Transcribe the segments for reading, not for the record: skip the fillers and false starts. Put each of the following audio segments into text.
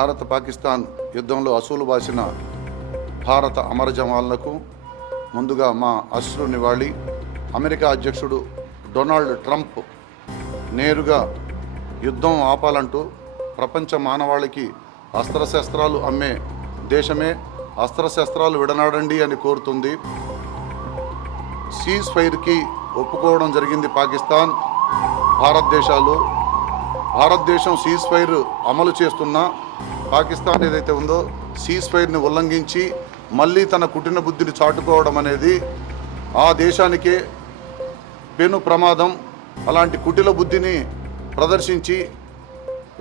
భారత పాకిస్తాన్ యుద్ధంలో అసూలు బాసిన భారత అమర జవాన్లకు ముందుగా మా అశ్రు నివాళి. అమెరికా అధ్యక్షుడు డొనాల్డ్ ట్రంప్ నేరుగా యుద్ధం ఆపాలంటూ ప్రపంచ మానవాళికి అస్త్రశస్త్రాలు అమ్మే దేశమే అస్త్రశస్త్రాలు విడనాడండి అని కోరుతుంది. సీజ్ ఫైర్కి ఒప్పుకోవడం జరిగింది పాకిస్తాన్, భారతదేశం సీజ్ ఫైర్ అమలు చేస్తున్న పాకిస్తాన్ ఏదైతే ఉందో సీజ్ ఫైర్ని ఉల్లంఘించి మళ్ళీ తన కుటిన బుద్ధిని చాటుకోవడం అనేది ఆ దేశానికే పెను ప్రమాదం. అలాంటి కుటిల బుద్ధిని ప్రదర్శించి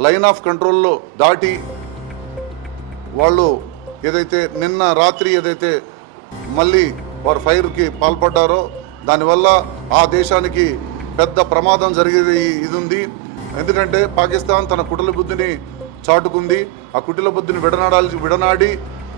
లైన్ ఆఫ్ కంట్రోల్లో దాటి వాళ్ళు ఏదైతే నిన్న రాత్రి ఏదైతే మళ్ళీ వారు ఫైర్కి పాల్పడ్డారో దానివల్ల ఆ దేశానికి పెద్ద ప్రమాదం జరిగేది ఇది ఉంది. ఎందుకంటే పాకిస్తాన్ తన కుటిల బుద్ధిని చాటుకుంది. ఆ కుటిల బుద్ధిని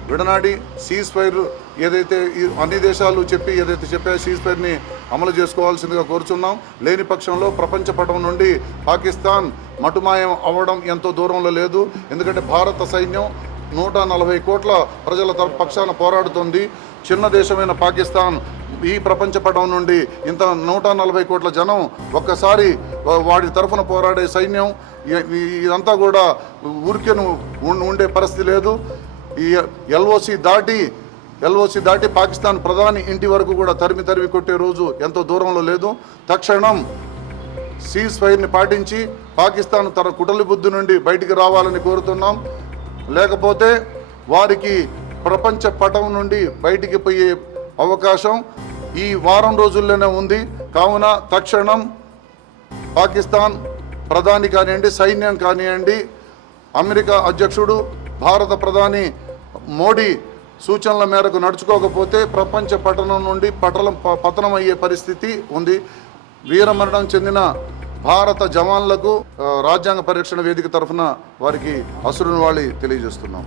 విడనాడి సీజ్ ఫైర్ ఏదైతే అన్ని దేశాలు చెప్పే సీజ్ ఫైర్ని అమలు చేసుకోవాల్సిందిగా కోరుచున్నాం. లేని పక్షంలో ప్రపంచ పటం నుండి పాకిస్తాన్ మటుమాయం అవ్వడం ఎంతో దూరంలో లేదు. ఎందుకంటే భారత సైన్యం 140 కోట్ల ప్రజల పక్షాన పోరాడుతుంది. చిన్న దేశమైన పాకిస్తాన్ ఈ ప్రపంచ పటం నుండి ఇంత 140 కోట్ల జనం ఒక్కసారి వాడి తరఫున పోరాడే సైన్యం ఇదంతా కూడా ఊరికేను ఉండే పరిస్థితి లేదు. ఈ ఎల్ఓసి దాటి పాకిస్తాన్ ప్రధాని ఇంటి వరకు కూడా తరిమి కొట్టే రోజు ఎంతో దూరంలో లేదు. తక్షణం సీజ్ ఫైర్ని పాటించి పాకిస్తాన్ తన కుటలి బుద్ధి నుండి బయటికి రావాలని కోరుతున్నాం. లేకపోతే వారికి ప్రపంచ పటం నుండి బయటికి పోయే అవకాశం ఈ వారం రోజుల్లోనే ఉంది. కావున తక్షణం పాకిస్తాన్ ప్రధాని కానివ్వండి, సైన్యం కానివ్వండి, అమెరికా అధ్యక్షుడు, భారత ప్రధాని మోడీ సూచనల మేరకు నడుచుకోకపోతే ప్రపంచ పట్టణం నుండి పతనం అయ్యే పరిస్థితి ఉంది. వీరమరణం చెందిన భారత జవాన్లకు రాజ్యాంగ పరిరక్షణ వేదిక తరఫున వారికి అశ్రు నివాళి తెలియజేస్తున్నాం.